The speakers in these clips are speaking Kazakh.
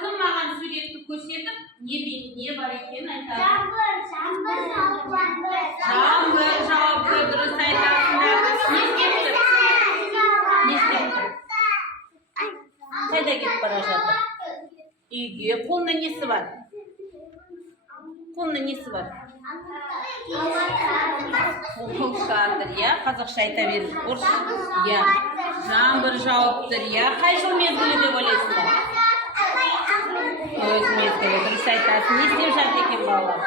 кім маған суретті көрсетіп, не бар екенін айтады? Жаңбыр жауапты, дұрыс айтасыңдар. Не істеп тұр? Қайда кетіп бара жатыр? Үйге. Қолында несі бар? Қол шатыр, иә? Қазақша айта беріңіз. Иә. Жаңбыр жауып тұр, иә? Қай жыл мезгілі деп ойлайсыңдар? Өз мезгілі, дұрыс айтасың. Не істеп жатыр екен балалар?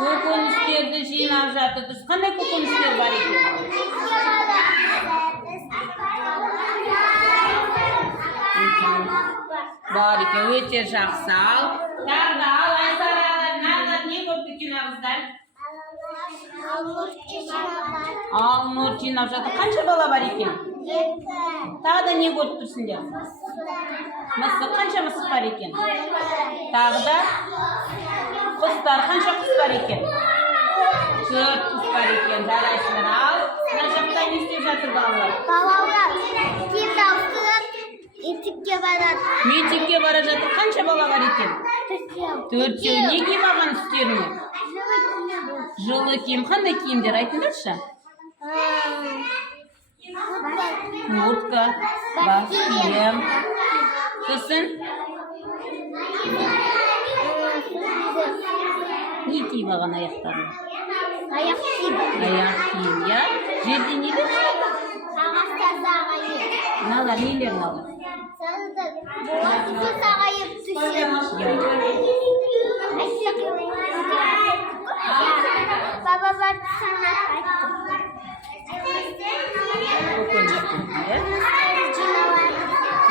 Көкөністерді жинап жатыр. Дұрыс, қандай көкөністер бар екен? Бар екен, өте жақсы. Ал, тағы да ал, Айсара, не көріп екен ағыздар? Алмұрт жинап жатыр. Қанша бала бар екен? Тағы да не көріп тұрсыңдар? Мысық, қанша мысық бар екен? Тағы да құстар, қанша құс бар екен? 4 құс бар екен, жарайсыңдар. Ал, мына жақта не істеп жатыр балалар? Балалар мектепке барады. Мектепке бара жатыр. Қанша бала бар екен? 4. Не киім алған үстеріне? Жылы киім. Қандай киімдер айтыңдаршы? Куртка, бас киім. Сосын? Не киім алған аяқтарына? Аяқ киім. Аяқ киім, иә? Жерде нелер? Налар, нелер налар? Сағайып түседі. Баба бар санап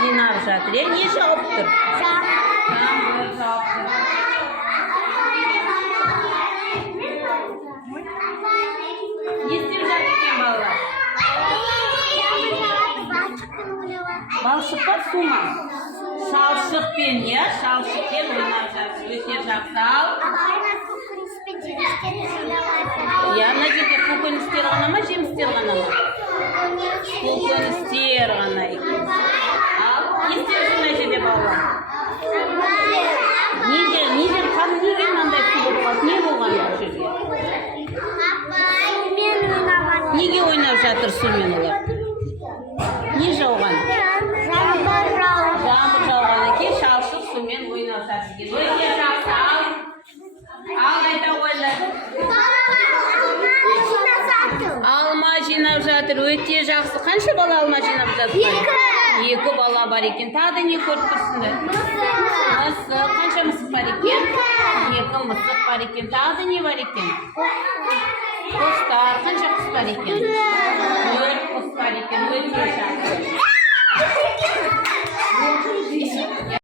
жинап жатыр. Не жауып тұр? Жаңбыр жауып тұр. Не істеп жатыр екен балалар? Балшық па, су ма? Шалшықпен, иә? Шалшықпен ойнап жатыр. Өте жақсы. Ал. Иә, мына жерде көкөністер ғана ма, жемістер ғана ма? Көкөністер ғана екен. Ал, не істеп жүр мына жерде балалар? Неге мынандай су болып қалды? Не болған бұл жерде? Неге ойнап жатыр сумен олар? Не жауған? Жаңбыр жауған екен, шалшық сумен ойнап жатыр екен. Өте жақсы. Ал қайда қойды? Алма жинап жатыр. Өте жақсы. Қанша бала алма жинап жатыр? 2 бала бар екен. Тағы да не көріп тұрсыңдар? Мысық. Қанша мысық бар екен? 2 мысық бар екен. Тағы да не бар екен? Құстар. Қанша құс бар екен? 4 құс